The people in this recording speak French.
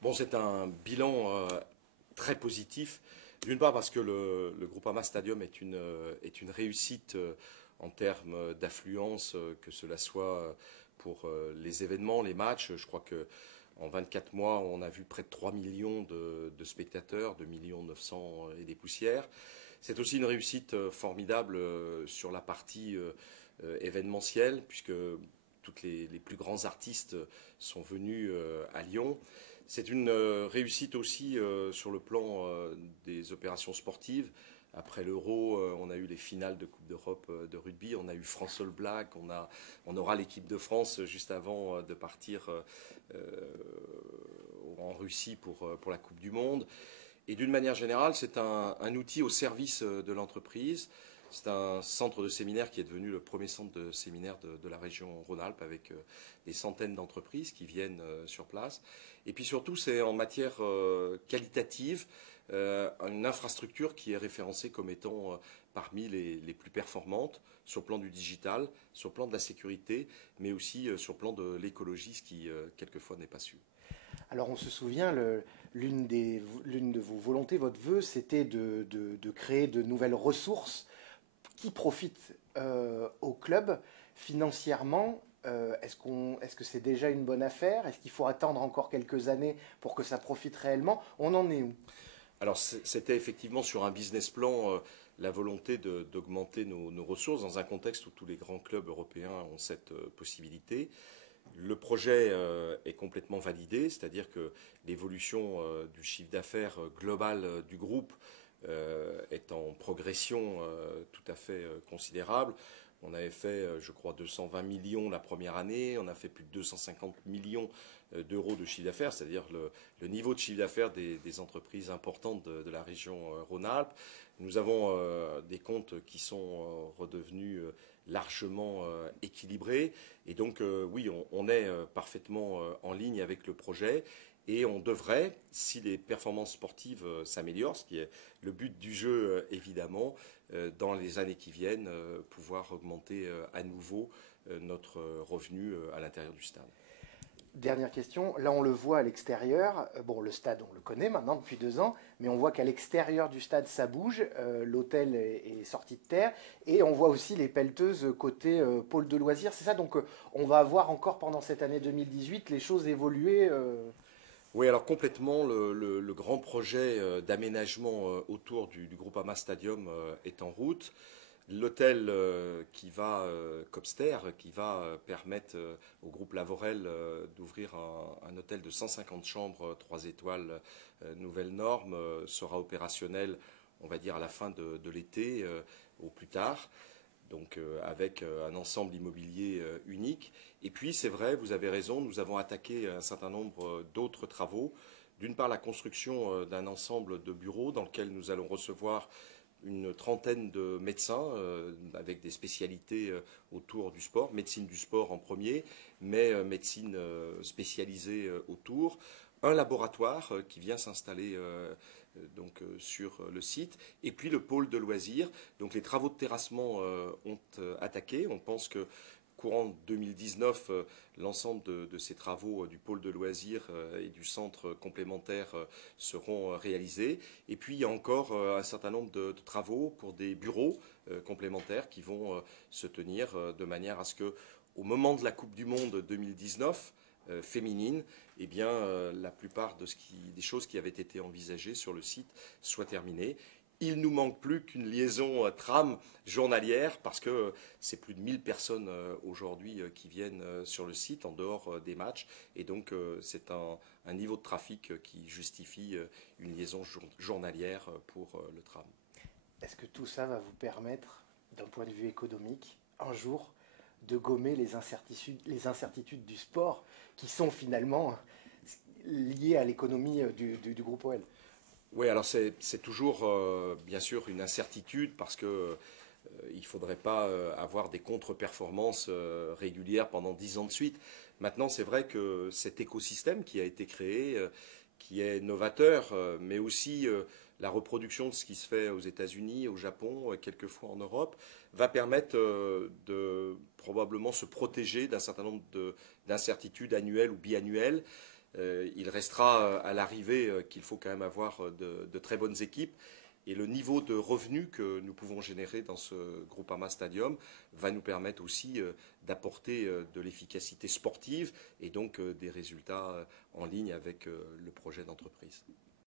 Bon, c'est un bilan très positif. D'une part parce que le Groupama Stadium est une réussite en termes d'affluence, que cela soit pour les événements, les matchs. Je crois que en 24 mois, on a vu près de 3 millions de spectateurs, 2 millions 900 et des poussières. C'est aussi une réussite formidable sur la partie événementielle, puisque toutes les plus grands artistes sont venus à Lyon. C'est une réussite aussi sur le plan des opérations sportives. Après l'Euro, on a eu les finales de Coupe d'Europe de rugby, on a eu France All Black, on aura l'équipe de France juste avant de partir en Russie pour la Coupe du Monde. Et d'une manière générale, c'est un outil au service de l'entreprise. C'est un centre de séminaire qui est devenu le premier centre de séminaire de la région Rhône-Alpes avec des centaines d'entreprises qui viennent sur place. Et puis surtout, c'est en matière qualitative une infrastructure qui est référencée comme étant parmi les plus performantes sur le plan du digital, sur le plan de la sécurité, mais aussi sur le plan de l'écologie, ce qui quelquefois n'est pas su. Alors on se souvient, l'une de vos volontés, votre vœu, c'était de créer de nouvelles ressources qui profitent au club financièrement. Est-ce que c'est déjà une bonne affaire? Est-ce qu'il faut attendre encore quelques années pour que ça profite réellement? On en est où? Alors c'était effectivement sur un business plan la volonté d'augmenter nos ressources dans un contexte où tous les grands clubs européens ont cette possibilité. Le projet est complètement validé, c'est-à-dire que l'évolution du chiffre d'affaires global du groupe est en progression tout à fait considérable. On avait fait, je crois, 220 millions la première année, on a fait plus de 250 millions d'euros de chiffre d'affaires, c'est-à-dire le niveau de chiffre d'affaires des entreprises importantes de la région Rhône-Alpes. Nous avons des comptes qui sont redevenus largement équilibrés. Et donc, oui, on est parfaitement en ligne avec le projet. Et on devrait, si les performances sportives s'améliorent, ce qui est le but du jeu évidemment, dans les années qui viennent, pouvoir augmenter à nouveau notre revenu à l'intérieur du stade. Dernière question, là on le voit à l'extérieur, bon le stade on le connaît maintenant depuis 2 ans, mais on voit qu'à l'extérieur du stade ça bouge, l'hôtel est sorti de terre, et on voit aussi les pelleteuses côté pôle de loisirs, c'est ça, donc on va voir encore pendant cette année 2018 les choses évoluer. Oui, alors complètement, le grand projet d'aménagement autour du Groupama Stadium est en route. L'hôtel Copster, qui va permettre au groupe Lavorel d'ouvrir un hôtel de 150 chambres, 3 étoiles, nouvelle norme, sera opérationnel, on va dire, à la fin de l'été, au plus tard. Donc avec un ensemble immobilier unique. Et puis c'est vrai, vous avez raison, nous avons attaqué un certain nombre d'autres travaux. D'une part, la construction d'un ensemble de bureaux dans lequel nous allons recevoir une trentaine de médecins avec des spécialités autour du sport, médecine du sport en premier, mais médecine spécialisée autour. Un laboratoire qui vient s'installer donc sur le site, et puis le pôle de loisirs. Donc les travaux de terrassement ont attaqué. On pense que courant 2019, l'ensemble de ces travaux du pôle de loisirs et du centre complémentaire seront réalisés. Et puis il y a encore un certain nombre de travaux pour des bureaux complémentaires qui vont se tenir de manière à ce que, au moment de la Coupe du Monde 2019, féminine, eh bien, la plupart des choses qui avaient été envisagées sur le site soient terminées. Il nous manque plus qu'une liaison tram journalière parce que c'est plus de 1000 personnes aujourd'hui qui viennent sur le site en dehors des matchs, et donc c'est un niveau de trafic qui justifie une liaison journalière pour le tram. Est-ce que tout ça va vous permettre, d'un point de vue économique, un jour de gommer les incertitudes du sport qui sont finalement liées à l'économie du groupe OL? Oui, alors c'est toujours bien sûr une incertitude parce que il ne faudrait pas avoir des contre-performances régulières pendant 10 ans de suite. Maintenant, c'est vrai que cet écosystème qui a été créé, qui est novateur, mais aussi la reproduction de ce qui se fait aux États-Unis, au Japon, quelquefois en Europe, va permettre de probablement se protéger d'un certain nombre d'incertitudes annuelles ou biannuelles. Il restera à l'arrivée qu'il faut quand même avoir de très bonnes équipes. Et le niveau de revenus que nous pouvons générer dans ce Groupama Stadium va nous permettre aussi d'apporter de l'efficacité sportive et donc des résultats en ligne avec le projet d'entreprise.